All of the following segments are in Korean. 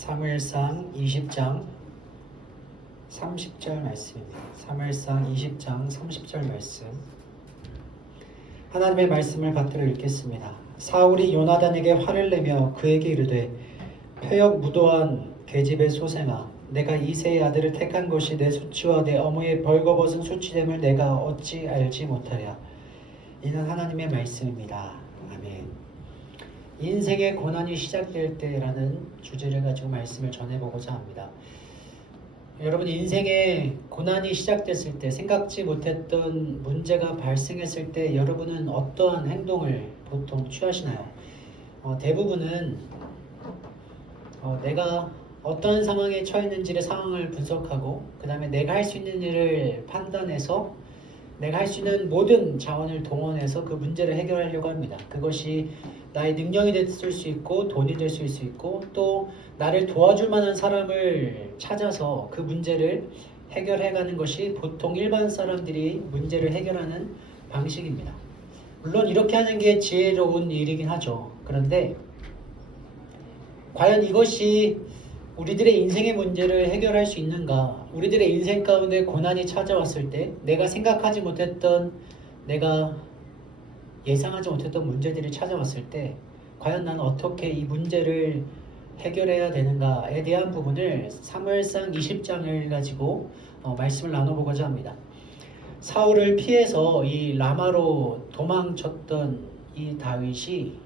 사무엘상 20장 30절 말씀입니다. 사무엘상 20장 30절 말씀. 하나님의 말씀을 받들어 읽겠습니다. 사울이 요나단에게 화를 내며 그에게 이르되 표역 무도한 계집의 소생아, 내가 이새의 아들을 택한 것이 내 수치와 내 어머니의 벌거벗은 수치됨을 내가 어찌 알지 못하랴. 이는 하나님의 말씀입니다. 아멘. 인생의 고난이 시작될 때라는 주제를 가지고 말씀을 전해보고자 합니다. 여러분, 인생의 고난이 시작됐을 때, 생각지 못했던 문제가 발생했을 때 여러분은 어떠한 행동을 보통 취하시나요? 대부분은 내가 어떤 상황에 처했는지의 상황을 분석하고 그 다음에 내가 할 수 있는 일을 판단해서 내가 할 수 있는 모든 자원을 동원해서 그 문제를 해결하려고 합니다. 그것이 나의 능력이 됐을 수 있고 돈이 될 수 있고 또 나를 도와줄 만한 사람을 찾아서 그 문제를 해결해가는 것이 보통 일반 사람들이 문제를 해결하는 방식입니다. 물론 이렇게 하는 게 지혜로운 일이긴 하죠. 그런데 과연 이것이 우리들의 인생의 문제를 해결할 수 있는가? 우리들의 인생 가운데 고난이 찾아왔을 때 내가 생각하지 못했던, 내가 예상하지 못했던 문제들이 찾아왔을 때 과연 나는 어떻게 이 문제를 해결해야 되는가에 대한 부분을 사무엘상 20장을 가지고 말씀을 나눠보고자 합니다. 사울을 피해서 이 라마로 도망쳤던 이 다윗이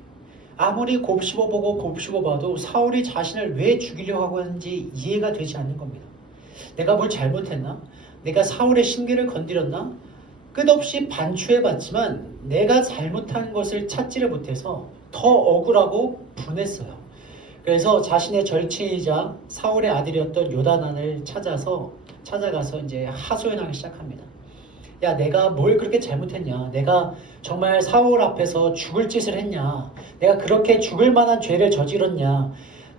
아무리 곱씹어보고 곱씹어봐도 사울이 자신을 왜 죽이려고 하고 하는지 이해가 되지 않는 겁니다. 내가 뭘 잘못했나? 내가 사울의 심기를 건드렸나? 끝없이 반추해봤지만 내가 잘못한 것을 찾지를 못해서 더 억울하고 분했어요. 그래서 자신의 절친이자 사울의 아들이었던 요나단을 찾아가서 이제 하소연하기 시작합니다. 야, 내가 뭘 그렇게 잘못했냐? 내가 정말 사울 앞에서 죽을 짓을 했냐? 내가 그렇게 죽을 만한 죄를 저질렀냐?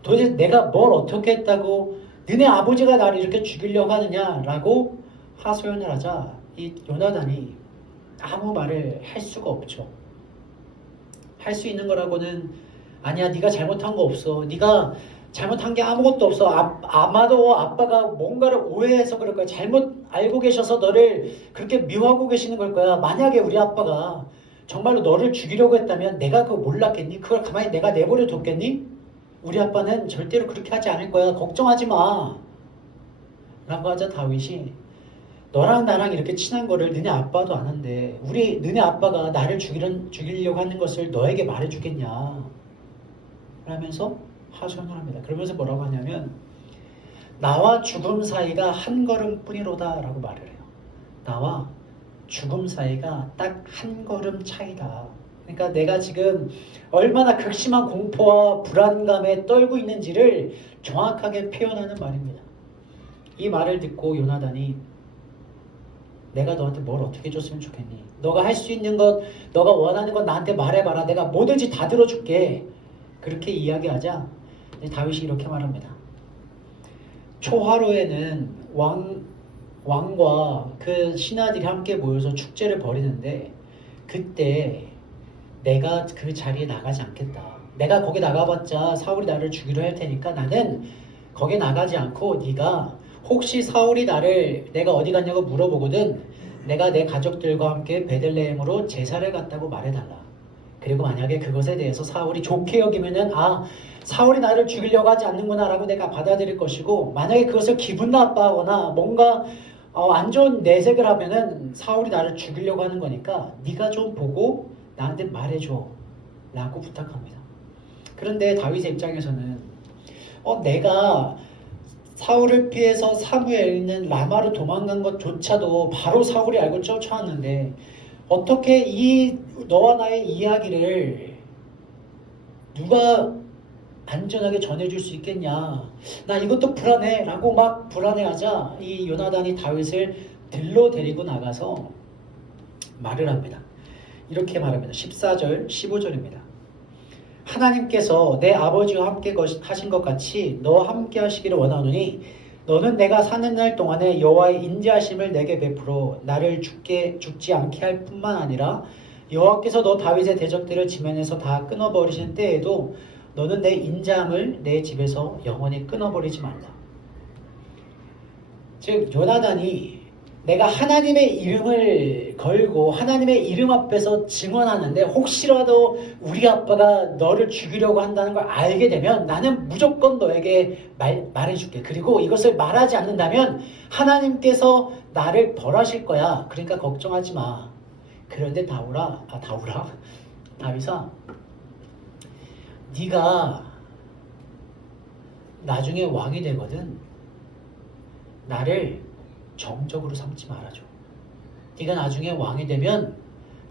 도대체 내가 뭘 어떻게 했다고 너네 아버지가 나를 이렇게 죽이려고 하느냐? 라고 하소연을 하자 이 요나단이 아무 말을 할 수가 없죠. 할 수 있는 거라고는 아니야, 네가 잘못한 거 없어. 네가 잘못한 게 아무것도 없어. 아마도 아빠가 뭔가를 오해해서 그럴 거야. 잘못 알고 계셔서 너를 그렇게 미워하고 계시는 걸 거야. 만약에 우리 아빠가 정말로 너를 죽이려고 했다면 내가 그거 몰랐겠니? 그걸 가만히 내가 내버려 뒀겠니? 우리 아빠는 절대로 그렇게 하지 않을 거야. 걱정하지 마. 라고 하자 다윗이 너랑 나랑 이렇게 친한 거를 너네 아빠도 아는데 너네 아빠가 나를 죽이려고 하는 것을 너에게 말해주겠냐? 라면서 하소연을 합니다. 그러면서 뭐라고 하냐면 나와 죽음 사이가 한 걸음뿐이로다 라고 말을 해요. 나와 죽음 사이가 딱 한 걸음 차이다. 그러니까 내가 지금 얼마나 극심한 공포와 불안감에 떨고 있는지를 정확하게 표현하는 말입니다. 이 말을 듣고 요나단이 내가 너한테 뭘 어떻게 줬으면 좋겠니? 너가 할 수 있는 것, 너가 원하는 것 나한테 말해봐라. 내가 뭐든지 다 들어줄게. 그렇게 이야기하자 다윗이 이렇게 말합니다. 초하루에는 왕과 그 신하들이 함께 모여서 축제를 벌이는데 그때 내가 그 자리에 나가지 않겠다. 내가 거기 나가봤자 사울이 나를 죽이려 할 테니까 나는 거기 나가지 않고 네가 혹시 사울이 내가 어디 갔냐고 물어보거든 내가 내 가족들과 함께 베들레헴으로 제사를 갔다고 말해달라. 그리고 만약에 그것에 대해서 사울이 좋게 여기면은 사울이 나를 죽이려고 하지 않는구나 라고 내가 받아들일 것이고, 만약에 그것을 기분 나빠하거나 뭔가 안 좋은 내색을 하면은 사울이 나를 죽이려고 하는 거니까 네가 좀 보고 나한테 말해줘 라고 부탁합니다. 그런데 다윗의 입장에서는 내가 사울을 피해서 사무엘에 있는 라마로 도망간 것조차도 바로 사울이 알고 쫓아왔는데 어떻게 너와 나의 이야기를 누가 안전하게 전해줄 수 있겠냐? 나 이것도 불안해 라고 막 불안해하자 이 요나단이 다윗을 들러 데리고 나가서 말을 합니다. 이렇게 말합니다. 14절 15절입니다. 하나님께서 내 아버지와 함께 하신 것 같이 너와 함께 하시기를 원하노니 너는 내가 사는 날 동안에 여호와의 인자하심을 내게 베풀어 나를 죽지 않게 할 뿐만 아니라 여호와께서 너 다윗의 대적들을 지면에서 다 끊어버리신 때에도 너는 내 인자함을 내 집에서 영원히 끊어버리지 말라. 즉 요나단이 내가 하나님의 이름을 걸고 하나님의 이름 앞에서 증언하는데 혹시라도 우리 아빠가 너를 죽이려고 한다는 걸 알게 되면 나는 무조건 너에게 말해줄게. 그리고 이것을 말하지 않는다면 하나님께서 나를 벌하실 거야. 그러니까 걱정하지 마. 그런데 다윗아, 네가 나중에 왕이 되거든 나를 정적으로 삼지 말아줘. 네가 나중에 왕이 되면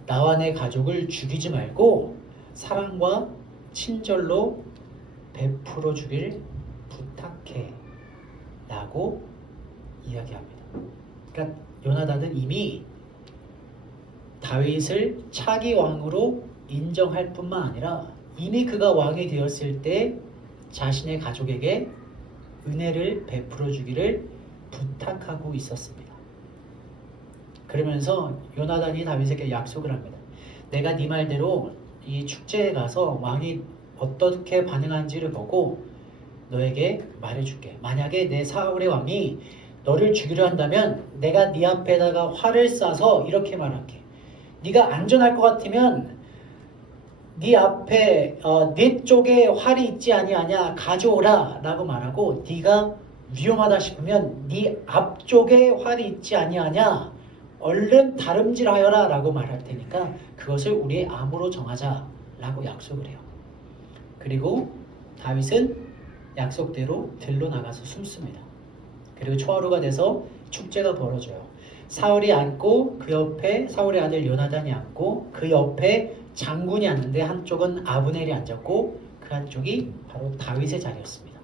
나와 내 가족을 죽이지 말고 사랑과 친절로 베풀어 주길 부탁해 라고 이야기합니다. 그러니까 요나단은 이미 다윗을 차기 왕으로 인정할 뿐만 아니라 이미 그가 왕이 되었을 때 자신의 가족에게 은혜를 베풀어 주기를 부탁하고 있었습니다. 그러면서 요나단이 다윗에게 약속을 합니다. 내가 네 말대로 이 축제에 가서 왕이 어떻게 반응한지를 보고 너에게 말해줄게. 만약에 내 사울의 왕이 너를 죽이려 한다면 내가 네 앞에다가 활을 쏴서 이렇게 말할게. 네가 안전할 것 같으면 네 앞에 네 쪽에 활이 있지 아니하냐 가져오라 라고 말하고 네가 위험하다 싶으면 네 앞쪽에 활이 있지 아니하냐 얼른 다름질하여라 라고 말할 테니까 그것을 우리의 암으로 정하자 라고 약속을 해요. 그리고 다윗은 약속대로 들로 나가서 숨습니다. 그리고 초하루가 돼서 축제가 벌어져요. 사울이 앉고 그 옆에 사울의 아들 요나단이 앉고 그 옆에 장군이 앉는데 한쪽은 아브넬이 앉았고 그 한쪽이 바로 다윗의 자리였습니다.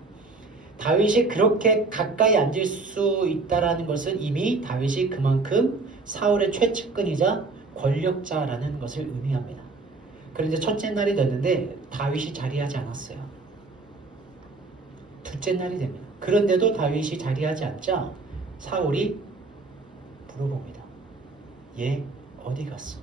다윗이 그렇게 가까이 앉을 수 있다는 것은 이미 다윗이 그만큼 사울의 최측근이자 권력자라는 것을 의미합니다. 그런데 첫째 날이 됐는데 다윗이 자리하지 않았어요. 둘째 날이 됩니다. 그런데도 다윗이 자리하지 않자 사울이 물어봅니다. 얘 어디 갔어?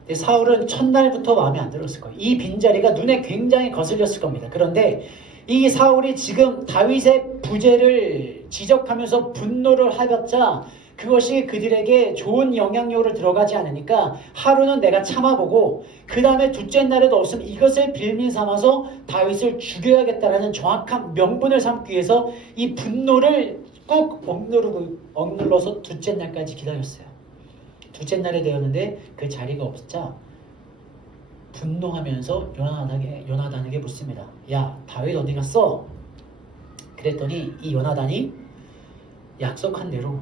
근데 사울은 첫날부터 마음에 안 들었을 거예요. 이 빈자리가 눈에 굉장히 거슬렸을 겁니다. 그런데 이 사울이 지금 다윗의 부재를 지적하면서 분노를 하였자 그것이 그들에게 좋은 영향력으로 들어가지 않으니까 하루는 내가 참아보고 그 다음에 둘째 날에도 없으면 이것을 빌미 삼아서 다윗을 죽여야겠다라는 정확한 명분을 삼기 위해서 이 분노를 꾹 억눌러서 둘째 날까지 기다렸어요. 둘째 날이 되었는데 그 자리가 없자 분노하면서 요나단에게 묻습니다. 야, 다윗 어디 갔어? 그랬더니 이 요나단이 약속한 대로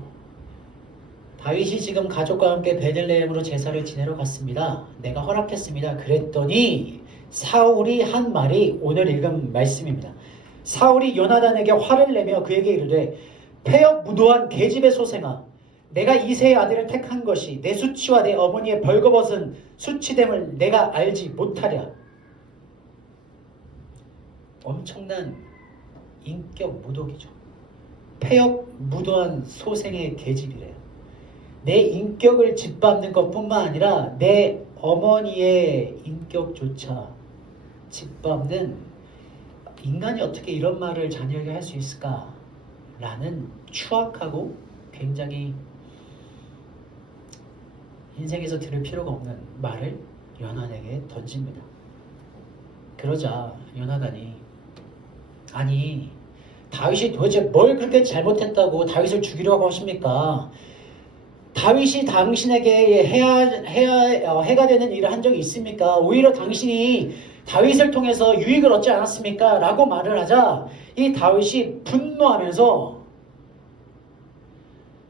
다윗이 지금 가족과 함께 베들레헴으로 제사를 지내러 갔습니다. 내가 허락했습니다. 그랬더니 사울이 한 말이 오늘 읽은 말씀입니다. 사울이 요나단에게 화를 내며 그에게 이르되 폐역 무도한 계집의 소생아, 내가 이새의 아들을 택한 것이 내 수치와 내 어머니의 벌거벗은 수치됨을 내가 알지 못하랴. 엄청난 인격 모독이죠. 폐역 무도한 소생의 계집이래요. 내 인격을 짓밟는 것뿐만 아니라 내 어머니의 인격조차 짓밟는 인간이 어떻게 이런 말을 자녀에게 할 수 있을까? 라는 추악하고 굉장히 인생에서 들을 필요가 없는 말을 요나단에게 던집니다. 그러자 요나단이 아니 다윗이 도대체 뭘 그렇게 잘못했다고 다윗을 죽이려고 하십니까? 다윗이 당신에게 해가 되는 일을 한 적이 있습니까? 오히려 당신이 다윗을 통해서 유익을 얻지 않았습니까? 라고 말을 하자 이 다윗이 분노하면서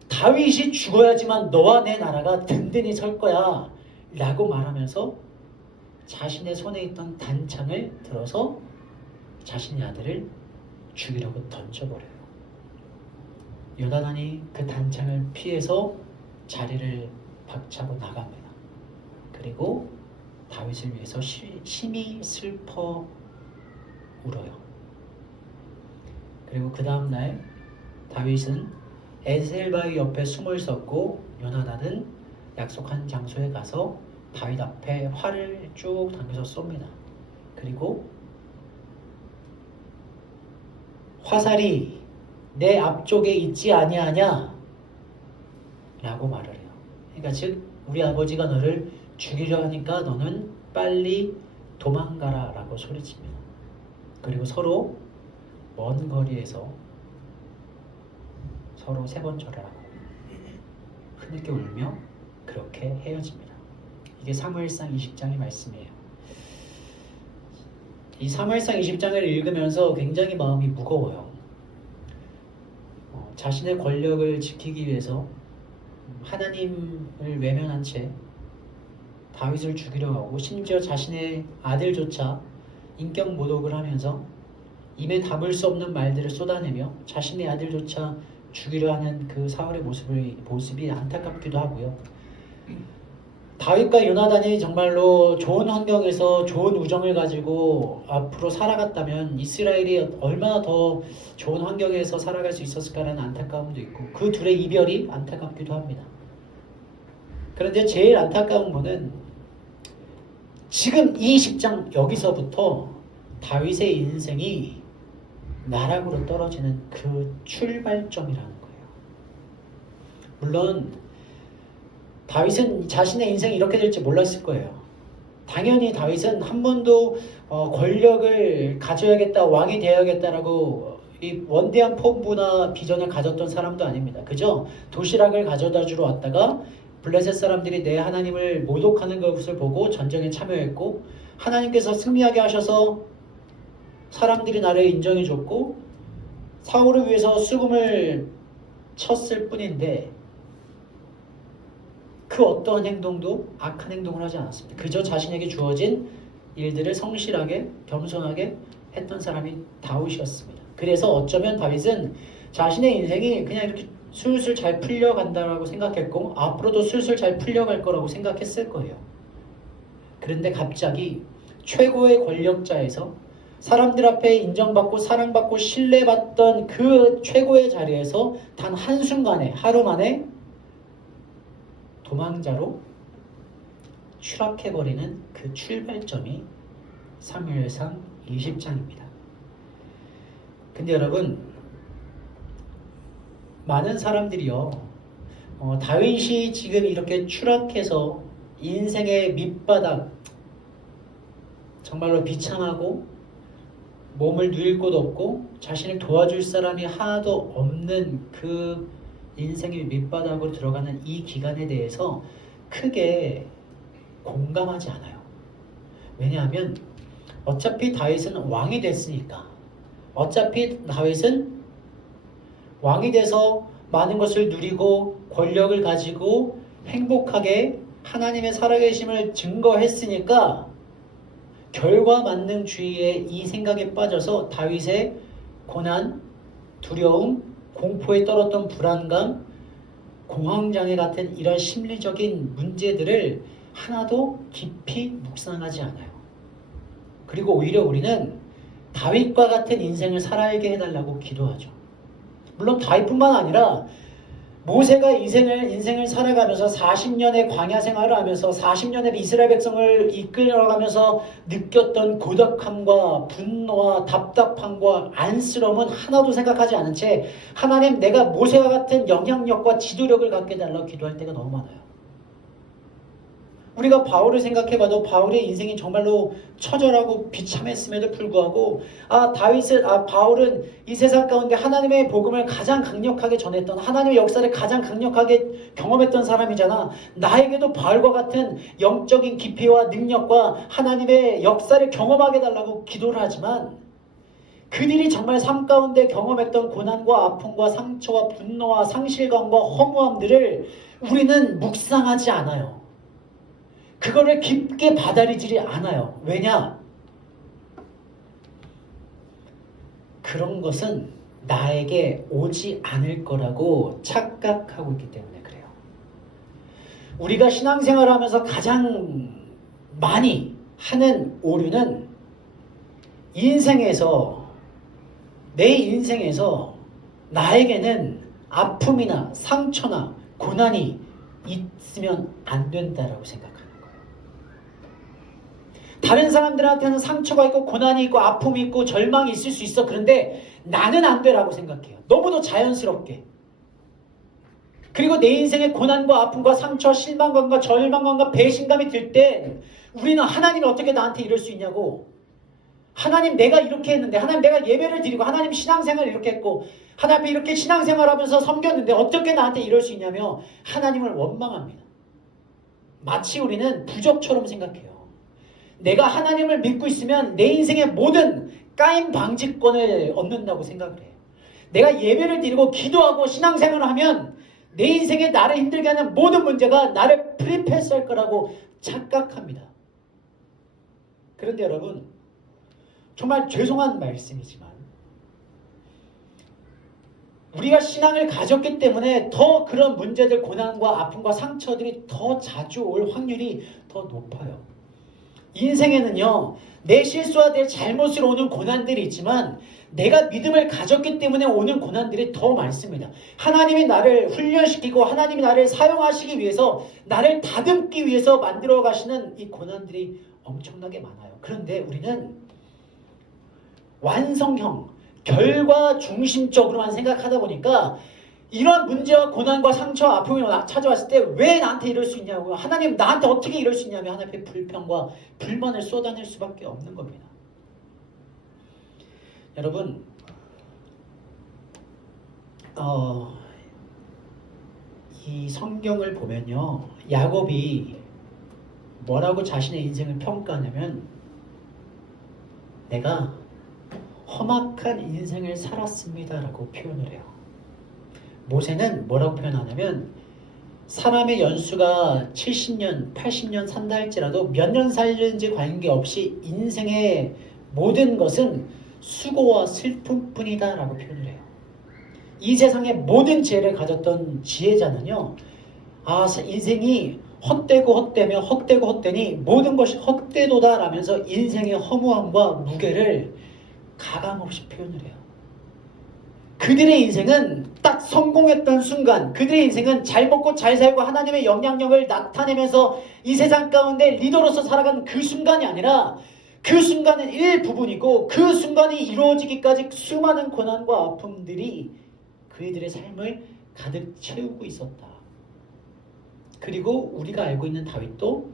다윗이 죽어야지만 너와 내 나라가 든든히 설 거야 라고 말하면서 자신의 손에 있던 단창을 들어서 자신의 아들을 죽이려고 던져버려요. 요나단이 그 단창을 피해서 자리를 박차고 나갑니다. 그리고 다윗을 위해서 심히 슬퍼 울어요. 그리고 그 다음날 다윗은 에셀바의 옆에 숨을 섰고 요나단은 약속한 장소에 가서 다윗 앞에 활을 쭉 당겨서 쏩니다. 그리고 화살이 내 앞쪽에 있지 아니하냐? 라고 말을 해요. 그러니까 즉 우리 아버지가 너를 죽이려 하니까 너는 빨리 도망가라 라고 소리칩니다. 그리고 서로 먼 거리에서 서로 3번 절하고 흐느껴 울며 그렇게 헤어집니다. 이게 사무엘상 20장의 말씀이에요. 이 사무엘상 20장을 읽으면서 굉장히 마음이 무거워요. 자신의 권력을 지키기 위해서 하나님을 외면한 채 다윗을 죽이려 하고 심지어 자신의 아들조차 인격 모독을 하면서 입에 담을 수 없는 말들을 쏟아내며 자신의 아들조차 죽이려 하는 그 사울의 모습이 안타깝기도 하고요. 다윗과 요나단이 정말로 좋은 환경에서 좋은 우정을 가지고 앞으로 살아갔다면 이스라엘이 얼마나 더 좋은 환경에서 살아갈 수 있었을까라는 안타까움도 있고 그 둘의 이별이 안타깝기도 합니다. 그런데 제일 안타까운 거는 지금 이 10장 여기서부터 다윗의 인생이 나락으로 떨어지는 그 출발점이라는 거예요. 물론 다윗은 자신의 인생이 이렇게 될지 몰랐을 거예요. 당연히 다윗은 한 번도 권력을 가져야겠다, 왕이 되어야겠다라고 이 원대한 포부나 비전을 가졌던 사람도 아닙니다. 그저 도시락을 가져다 주러 왔다가 블레셋 사람들이 내 하나님을 모독하는 것을 보고 전쟁에 참여했고 하나님께서 승리하게 하셔서 사람들이 나를 인정해줬고 사울을 위해서 수금을 쳤을 뿐인데 그 어떠한 행동도 악한 행동을 하지 않았습니다. 그저 자신에게 주어진 일들을 성실하게 겸손하게 했던 사람이 다윗이었습니다. 그래서 어쩌면 다윗은 자신의 인생이 그냥 이렇게 술술 잘 풀려간다라고 생각했고 앞으로도 술술 잘 풀려갈 거라고 생각했을 거예요. 그런데 갑자기 최고의 권력자에서 사람들 앞에 인정받고 사랑받고 신뢰받던 그 최고의 자리에서 단 한순간에 하루 만에 도망자로 추락해버리는 그 출발점이 사무엘상 20장입니다. 근데 여러분 많은 사람들이요 다윗이 지금 이렇게 추락해서 인생의 밑바닥 정말로 비참하고 몸을 누일 곳 없고 자신을 도와줄 사람이 하나도 없는 그 인생의 밑바닥으로 들어가는 이 기간에 대해서 크게 공감하지 않아요. 왜냐하면 어차피 다윗은 왕이 됐으니까 어차피 다윗은 왕이 돼서 많은 것을 누리고 권력을 가지고 행복하게 하나님의 살아계심을 증거했으니까 결과만능주의의 이 생각에 빠져서 다윗의 고난, 두려움, 공포에 떨었던 불안감, 공황장애 같은 이런 심리적인 문제들을 하나도 깊이 묵상하지 않아요. 그리고 오히려 우리는 다윗과 같은 인생을 살아가게 해달라고 기도하죠. 물론 다윗뿐만 아니라 모세가 인생을 살아가면서 40년의 광야 생활을 하면서 40년의 이스라엘 백성을 이끌어가면서 느꼈던 고독함과 분노와 답답함과 안쓰러움은 하나도 생각하지 않은 채 하나님 내가 모세와 같은 영향력과 지도력을 갖게 해달라고 기도할 때가 너무 많아요. 우리가 바울을 생각해봐도 바울의 인생이 정말로 처절하고 비참했음에도 불구하고 바울은 이 세상 가운데 하나님의 복음을 가장 강력하게 전했던 하나님의 역사를 가장 강력하게 경험했던 사람이잖아. 나에게도 바울과 같은 영적인 깊이와 능력과 하나님의 역사를 경험하게 해달라고 기도를 하지만 그들이 정말 삶 가운데 경험했던 고난과 아픔과 상처와 분노와 상실감과 허무함들을 우리는 묵상하지 않아요. 그거를 깊게 받아들이지 않아요. 왜냐? 그런 것은 나에게 오지 않을 거라고 착각하고 있기 때문에 그래요. 우리가 신앙생활을 하면서 가장 많이 하는 오류는 내 인생에서 나에게는 아픔이나 상처나 고난이 있으면 안 된다라고 생각합니다. 다른 사람들한테는 상처가 있고 고난이 있고 아픔이 있고 절망이 있을 수 있어. 그런데 나는 안 되라고 생각해요. 너무도 자연스럽게. 그리고 내 인생에 고난과 아픔과 상처, 실망감과 절망감과 배신감이 들 때 우리는 하나님이 어떻게 나한테 이럴 수 있냐고. 하나님 내가 이렇게 했는데, 하나님 내가 예배를 드리고, 하나님 신앙생활을 이렇게 했고, 하나님 이렇게 신앙생활하면서 섬겼는데 어떻게 나한테 이럴 수 있냐며 하나님을 원망합니다. 마치 우리는 부적처럼 생각해요. 내가 하나님을 믿고 있으면 내 인생의 모든 까임 방지권을 얻는다고 생각을 해요. 내가 예배를 드리고 기도하고 신앙생활을 하면 내 인생에 나를 힘들게 하는 모든 문제가 나를 프리패스할 거라고 착각합니다. 그런데 여러분, 정말 죄송한 말씀이지만 우리가 신앙을 가졌기 때문에 더 그런 문제들, 고난과 아픔과 상처들이 더 자주 올 확률이 더 높아요. 인생에는요, 내 실수와 내 잘못으로 오는 고난들이 있지만 내가 믿음을 가졌기 때문에 오는 고난들이 더 많습니다. 하나님이 나를 훈련시키고 하나님이 나를 사용하시기 위해서, 나를 다듬기 위해서 만들어 가시는 이 고난들이 엄청나게 많아요. 그런데 우리는 완성형, 결과 중심적으로만 생각하다 보니까 이런 문제와 고난과 상처, 아픔이 찾아왔을 때 왜 나한테 이럴 수 있냐고요. 하나님 나한테 어떻게 이럴 수 있냐며 하나님의 불평과 불만을 쏟아낼 수밖에 없는 겁니다. 여러분, 이 성경을 보면요, 야곱이 뭐라고 자신의 인생을 평가하냐면 내가 험악한 인생을 살았습니다 라고 표현을 해요. 모세는 뭐라고 표현하냐면 사람의 연수가 70년, 80년 산다 할지라도 몇 년 살는지 관계없이 인생의 모든 것은 수고와 슬픔뿐이다 라고 표현을 해요. 이 세상의 모든 지혜를 가졌던 지혜자는요, 인생이 헛되고 헛되며 헛되고 헛되니 모든 것이 헛되도다 라면서 인생의 허무함과 무게를 가감없이 표현을 해요. 그들의 인생은 딱 성공했던 순간, 그들의 인생은 잘 먹고 잘 살고 하나님의 영향력을 나타내면서 이 세상 가운데 리더로서 살아가는 그 순간이 아니라 그 순간은 일부분이고 그 순간이 이루어지기까지 수많은 고난과 아픔들이 그들의 삶을 가득 채우고 있었다. 그리고 우리가 알고 있는 다윗도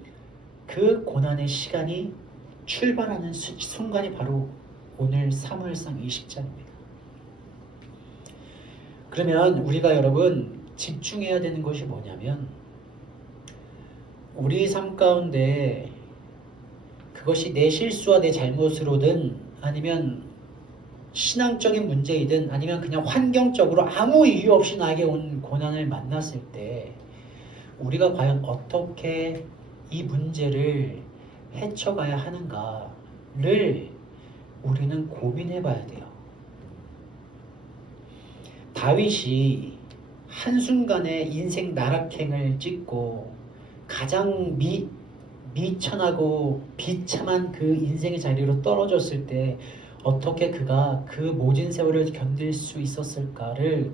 그 고난의 시간이 출발하는 순간이 바로 오늘 사무엘상 20장입니다. 그러면 우리가 여러분 집중해야 되는 것이 뭐냐면 우리 삶 가운데 그것이 내 실수와 내 잘못으로든 아니면 신앙적인 문제이든 아니면 그냥 환경적으로 아무 이유 없이 나에게 온 고난을 만났을 때 우리가 과연 어떻게 이 문제를 헤쳐가야 하는가를 우리는 고민해 봐야 돼요. 다윗이 한순간에 인생 나락행을 찍고 가장 미천하고 비참한 그 인생의 자리로 떨어졌을 때 어떻게 그가 그 모진 세월을 견딜 수 있었을까를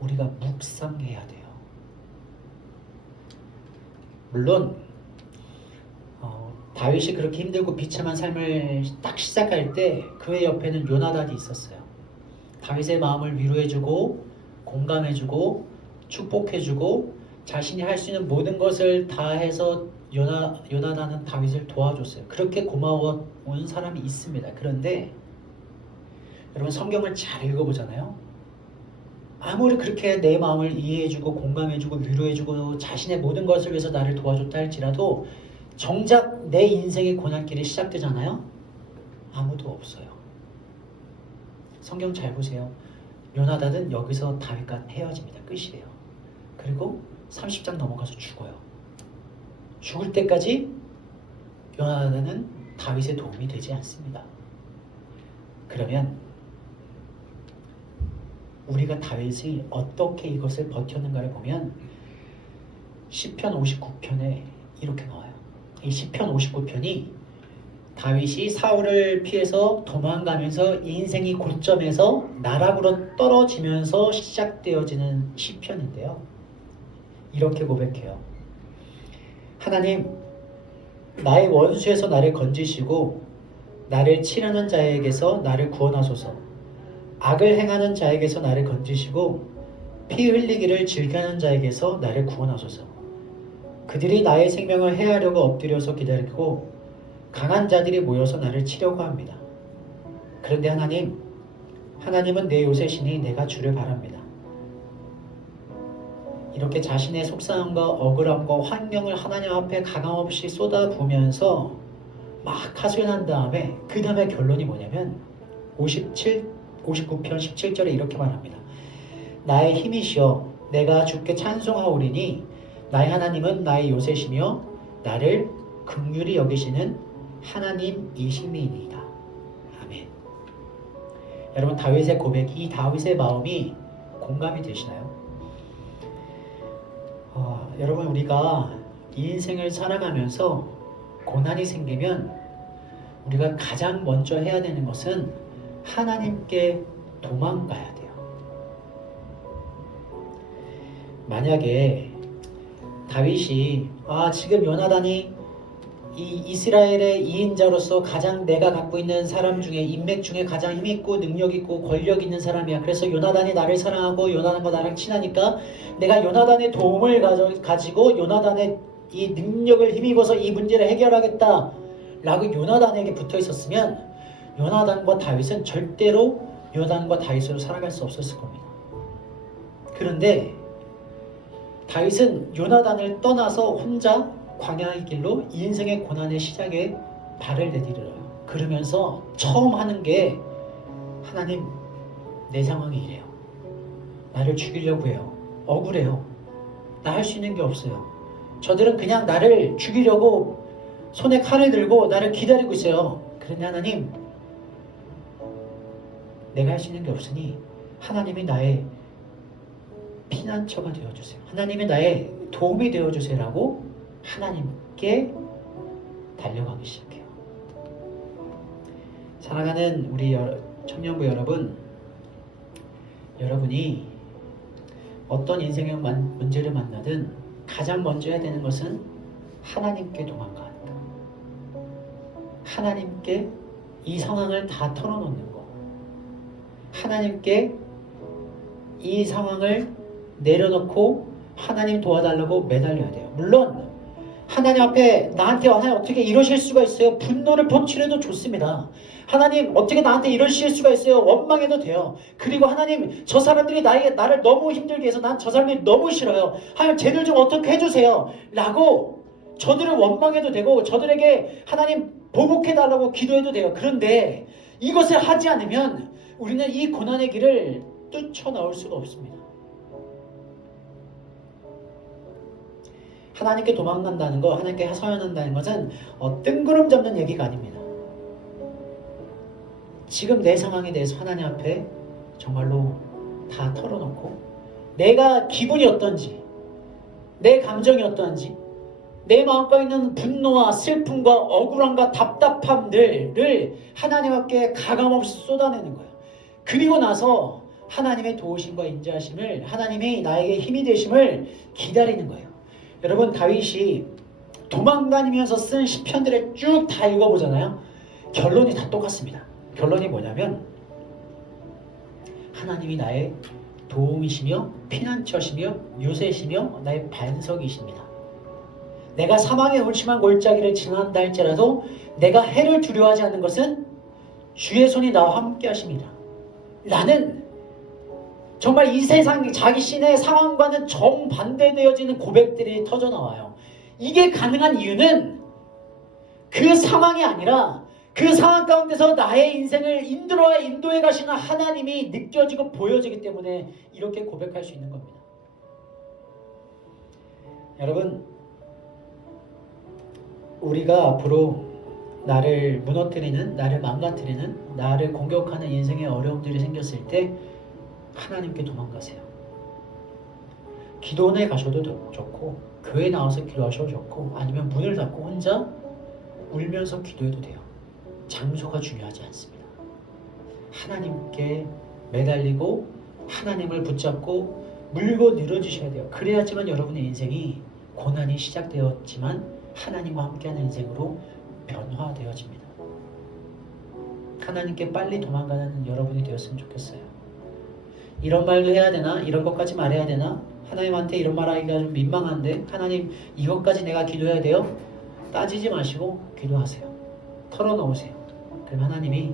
우리가 묵상해야 돼요. 물론 다윗이 그렇게 힘들고 비참한 삶을 딱 시작할 때 그의 옆에는 요나단이 있었어요. 다윗의 마음을 위로해주고 공감해주고 축복해주고 자신이 할 수 있는 모든 것을 다 해서 요나단은 다윗을 도와줬어요. 그렇게 고마워온 사람이 있습니다. 그런데 여러분 성경을 잘 읽어보잖아요. 아무리 그렇게 내 마음을 이해해주고 공감해주고 위로해주고 자신의 모든 것을 위해서 나를 도와줬다 할지라도 정작 내 인생의 고난길이 시작되잖아요. 아무도 없어요. 성경 잘 보세요. 요나단은 여기서 다윗과 헤어집니다. 끝이에요. 그리고 30장 넘어가서 죽어요. 죽을 때까지 요나단은 다윗의 도움이 되지 않습니다. 그러면 우리가 다윗이 어떻게 이것을 버텼는가를 보면 시편 59편에 이렇게 나와요. 이 시편 59편이 다윗이 사울을 피해서 도망가면서 인생이 고점에서 나락으로 떨어지면서 시작되어지는 시편인데요. 이렇게 고백해요. 하나님, 나의 원수에서 나를 건지시고 나를 치려는 자에게서 나를 구원하소서. 악을 행하는 자에게서 나를 건지시고 피 흘리기를 즐겨하는 자에게서 나를 구원하소서. 그들이 나의 생명을 해하려고 엎드려서 기다리고 강한 자들이 모여서 나를 치려고 합니다. 그런데 하나님은 내 요새시니 내가 주를 바랍니다. 이렇게 자신의 속상함과 억울함과 환경을 하나님 앞에 가감없이 쏟아부으면서 막 하소연한 다음에 그 다음에 결론이 뭐냐면 59편 17절에 이렇게 말합니다. 나의 힘이시여 내가 주께 찬송하오리니 나의 하나님은 나의 요새시며 나를 긍휼히 여기시는 하나님이심이니이다. 아멘. 여러분 다윗의 고백, 이 다윗의 마음이 공감이 되시나요? 여러분 우리가 이 인생을 살아가면서 고난이 생기면 우리가 가장 먼저 해야 되는 것은 하나님께 도망가야 돼요. 만약에 다윗이 지금 요나단이 이 이스라엘의 2인자로서 가장 내가 갖고 있는 사람 중에 인맥 중에 가장 힘있고 능력있고 권력있는 사람이야. 그래서 요나단이 나를 사랑하고 요나단과 나랑 친하니까 내가 요나단의 도움을 가지고 요나단의 이 능력을 힘입어서 이 문제를 해결하겠다 라고 요나단에게 붙어 있었으면 요나단과 다윗은 절대로 요나단과 다윗으로 살아갈 수 없었을 겁니다. 그런데 다윗은 요나단을 떠나서 혼자 광야의 길로 인생의 고난의 시작에 발을 내디뎌요. 그러면서 처음 하는 게 하나님 내 상황이 이래요. 나를 죽이려고 해요. 억울해요. 나 할 수 있는 게 없어요. 저들은 그냥 나를 죽이려고 손에 칼을 들고 나를 기다리고 있어요. 그런데 하나님 내가 할 수 있는 게 없으니 하나님이 나의 피난처가 되어주세요. 하나님이 나의 도움이 되어주세요라고 하나님께 달려가기 시작해요. 사랑하는 우리 청년부 여러분, 여러분이 어떤 인생의 문제를 만나든 가장 먼저 해야 되는 것은 하나님께 도망가는 것. 하나님께 이 상황을 다 털어놓는 것. 하나님께 이 상황을 내려놓고 하나님 도와달라고 매달려야 돼요. 물론 하나님 앞에 나한테 하나님 어떻게 이러실 수가 있어요? 분노를 퍼치려도 좋습니다. 하나님 어떻게 나한테 이러실 수가 있어요? 원망해도 돼요. 그리고 하나님 저 사람들이 나를 너무 힘들게 해서 난 저 사람들이 너무 싫어요. 하나님 쟤들 좀 어떻게 해주세요. 라고 저들을 원망해도 되고 저들에게 하나님 보복해달라고 기도해도 돼요. 그런데 이것을 하지 않으면 우리는 이 고난의 길을 뛰쳐나올 수가 없습니다. 하나님께 도망간다는 거, 하나님께 하소연한다는 것은 뜬구름 잡는 얘기가 아닙니다. 지금 내 상황에 대해서 하나님 앞에 정말로 다 털어놓고 내가 기분이 어떤지, 내 감정이 어떤지, 내 마음속에 있는 분노와 슬픔과 억울함과 답답함들을 하나님 앞에 가감없이 쏟아내는 거예요. 그리고 나서 하나님의 도우심과 인자하심을, 하나님이 나에게 힘이 되심을 기다리는 거예요. 여러분 다윗이 도망다니면서 쓴 시편들을 쭉 다 읽어보잖아요. 결론이 다 똑같습니다. 결론이 뭐냐면 하나님이 나의 도움이시며 피난처시며 요새시며 나의 반석이십니다. 내가 사망의 음침한 골짜기를 지난다 할지라도 내가 해를 두려워하지 않는 것은 주의 손이 나와 함께 하십니다. 라는 정말 이 세상 자기 신의 상황과는 정반대되어지는 고백들이 터져나와요. 이게 가능한 이유는 그 상황이 아니라 그 상황 가운데서 나의 인생을 인도해 가시는 하나님이 느껴지고 보여지기 때문에 이렇게 고백할 수 있는 겁니다. 여러분, 우리가 앞으로 나를 무너뜨리는, 나를 망가뜨리는, 나를 공격하는 인생의 어려움들이 생겼을 때 하나님께 도망가세요. 기도원에 가셔도 좋고 교회 나와서 기도하셔도 좋고 아니면 문을 닫고 혼자 울면서 기도해도 돼요. 장소가 중요하지 않습니다. 하나님께 매달리고 하나님을 붙잡고 물고 늘어지셔야 돼요. 그래야지만 여러분의 인생이 고난이 시작되었지만 하나님과 함께하는 인생으로 변화되어집니다. 하나님께 빨리 도망가는 여러분이 되었으면 좋겠어요. 이런 말도 해야 되나? 이런 것까지 말해야 되나? 하나님한테 이런 말하기가 좀 민망한데 하나님 이것까지 내가 기도해야 돼요? 따지지 마시고 기도하세요. 털어놓으세요. 그럼 하나님이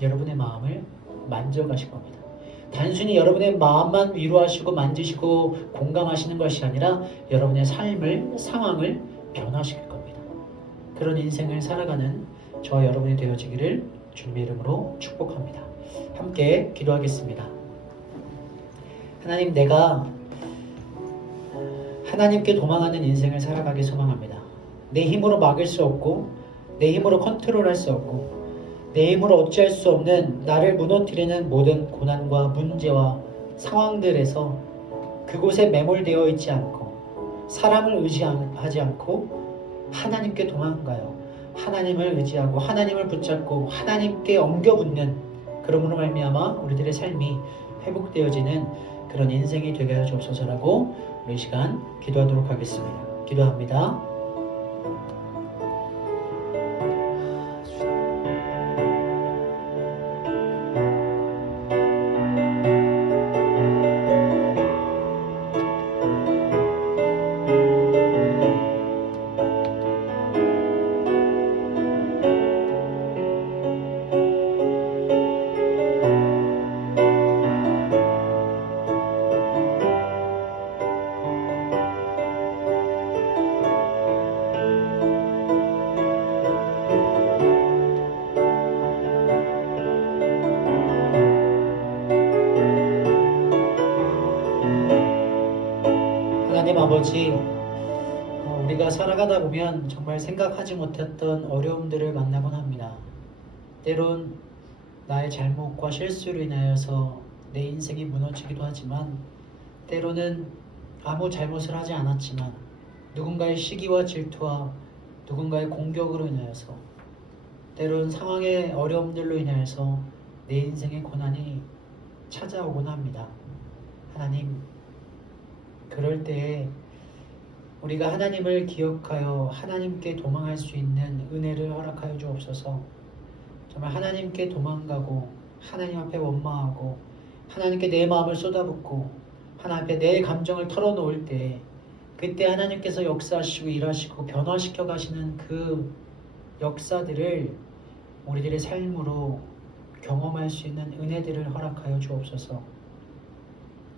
여러분의 마음을 만져가실 겁니다. 단순히 여러분의 마음만 위로하시고 만지시고 공감하시는 것이 아니라 여러분의 삶을, 상황을 변화시킬 겁니다. 그런 인생을 살아가는 저와 여러분이 되어지기를 주님의 이름으로 축복합니다. 함께 기도하겠습니다. 하나님, 내가 하나님께 도망하는 인생을 살아가기 소망합니다. 내 힘으로 막을 수 없고 내 힘으로 컨트롤할 수 없고 내 힘으로 어찌할 수 없는 나를 무너뜨리는 모든 고난과 문제와 상황들에서 그곳에 매몰되어 있지 않고 사람을 의지하지 않고 하나님께 도망가요. 하나님을 의지하고 하나님을 붙잡고 하나님께 엉겨붙는, 그러므로 말미암아 우리들의 삶이 회복되어지는 그런 인생이 되게 하여 주옵소서라고 우리 시간 기도하도록 하겠습니다. 기도합니다. 하나님 아버지, 우리가 살아가다 보면 정말 생각하지 못했던 어려움들을 만나곤 합니다. 때론 나의 잘못과 실수로 인하여서 내 인생이 무너지기도 하지만, 때로는 아무 잘못을 하지 않았지만 누군가의 시기와 질투와 누군가의 공격으로 인하여서, 때론 상황의 어려움들로 인하여서 내 인생의 고난이 찾아오곤 합니다. 하나님, 그럴 때에 우리가 하나님을 기억하여 하나님께 도망할 수 있는 은혜를 허락하여 주옵소서. 정말 하나님께 도망가고 하나님 앞에 원망하고 하나님께 내 마음을 쏟아붓고 하나님 앞에 내 감정을 털어놓을 때, 그때 하나님께서 역사하시고 일하시고 변화시켜 가시는 그 역사들을 우리들의 삶으로 경험할 수 있는 은혜들을 허락하여 주옵소서.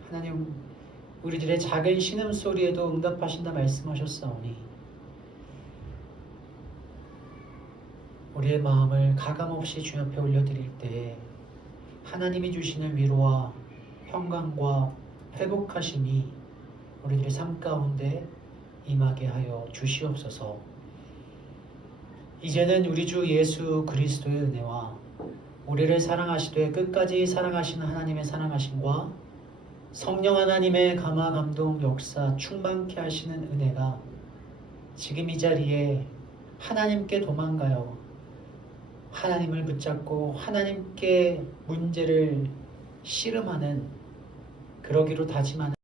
하나님, 우리들의 작은 신음소리에도 응답하신다 말씀하셨사오니 우리의 마음을 가감없이 주님 앞에 올려드릴 때 하나님이 주시는 위로와 평강과 회복하심이 우리들의 삶 가운데 임하게 하여 주시옵소서. 이제는 우리 주 예수 그리스도의 은혜와 우리를 사랑하시되 끝까지 사랑하시는 하나님의 사랑하심과 성령 하나님의 감화 감동 역사 충만케 하시는 은혜가 지금 이 자리에 하나님께 도망가요, 하나님을 붙잡고 하나님께 문제를 씨름하는, 그러기로 다짐하는